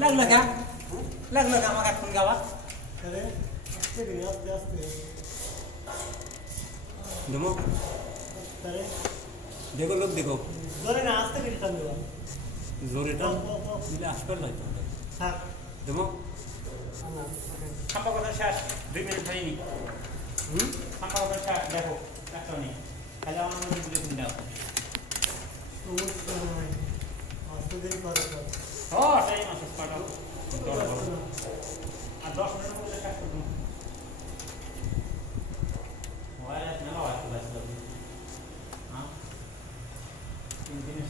লাগলো क्या লাগলো क्या আমাকে ফোন গাওয়া দেখো দেখো লোক দেখো জোরে না আস্তে করে টান দেবা জোরে টান দিলে আসবে না তো থাক দেখো সম্পর্কটা শেষ 2 মিনিট হয়নি সম্পর্কটা শেষ দেখো একটা নেই খালি আমার মধ্যে দিলে তুমি দাও আস্তে করে করো ও সেই মাসে পাঠাও আর 10 মিনিটের মধ্যে শেষ করব ওয়াইস না ওয়াইস লাগবে হ্যাঁ 3 দিনে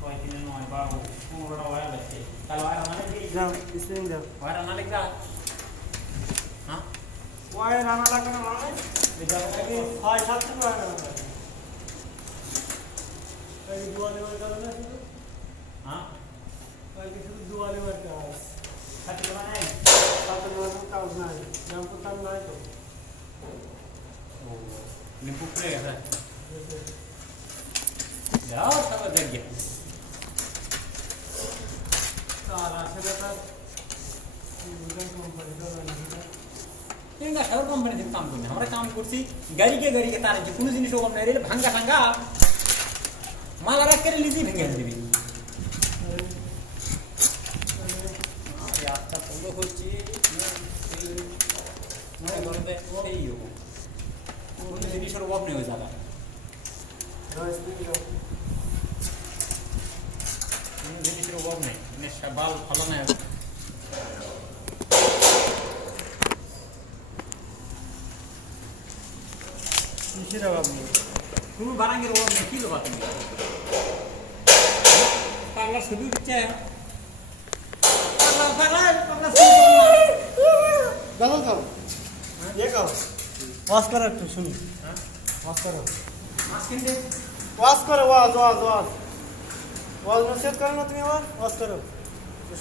6 দিনে 9 12 15টা ওয়াইস আছে তাহলে ওয়াইস মানে কি যাও স্প্রিং দাও ওয়াইস না লিখা হ্যাঁ ওয়াই রানা লাগে না মানে এটা কি 6-7 টা ওয়াই রানা লাগে এই দুয়ালে ওয়াই করে না শুধু হ্যাঁ ওই কি শুধু দুয়ালে ওয়াই কাজ খাতি মানে তাতে মানে কাজ নাই জাম তো কাজ নাই তো ও নিম্বু প্লে আছে যাও সব দেখ গে তারা সেটা দুজন কোম্পানি করে না इंगा हर कंपनी से काम करने हमारा काम करती गाड़ी के तार जो कुछ जिनिस को मेरे भांगा भांगा माल रख कर लीजी भंगे देबी अरे अच्छा पंगो होची मैं करते সেই हो কোন জিনিসের অভাব নেই ওই জায়গা কোন জিনিসের অভাব নেই মানে সবাল ভালো না কিসের অভাব নেই তুমি বারাঙ্গের অভাব নেই কি লোবা তুমি পাগলা শুধু দিচ্ছে পাগলা গাল খাও ये खाओ वाश करो একটু শুনি হ্যাঁ वाश करो মাছ কিনতে वाश करो वाश वाश वाश वाश में सेट करो ना তুমি আবার वाश करो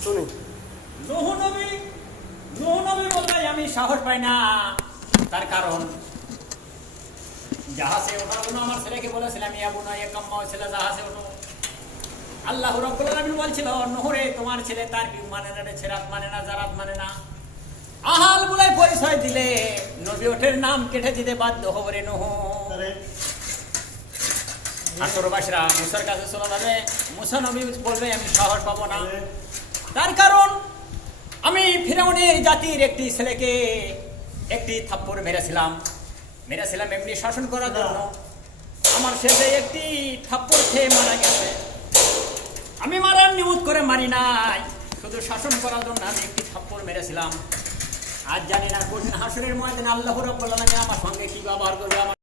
শুনি নূহ নবী বলতে আমি সাহস পাই না তার কারণ জাহাজে ওঠার জন্য আমার ছেলেকে বলেছিলাম ইয়া বুনা ইয়া কাম্মা ছেলে জাহাজে ওঠো আল্লাহ রাব্বুল আলামিন বলছিল নূহ রে তোমার ছেলে তার কি মানে না ছেরাত মানে না জারাত মানে না আহাল বলে পরিচয় দিলে নবী ওঠের নাম কেটে দিতে বাধ্য হবে রে নূহ আরে আশরবাসীরা মুসার কাছে চলে যাবে মুসা নবী বলবে আমি সাহস পাবো না তার কারণ আমি ফিরাউনের জাতির একটি ছেলেকে একটি থাপ্পড় মেরেছিলাম এমনি শাসন করার জন্য আমার ছেলে একটি থাপ্পড় খেয়ে মারা গেছে আমি মারার নিয়ত করে মারি নাই শুধু শাসন করার জন্য আমি একটি থাপ্পড় মেরেছিলাম আজ জানি না কোন হাসরের ময়দানে আল্লাহ রাব্বুল আলামিন আমার সঙ্গে কি ব্যবহার করবে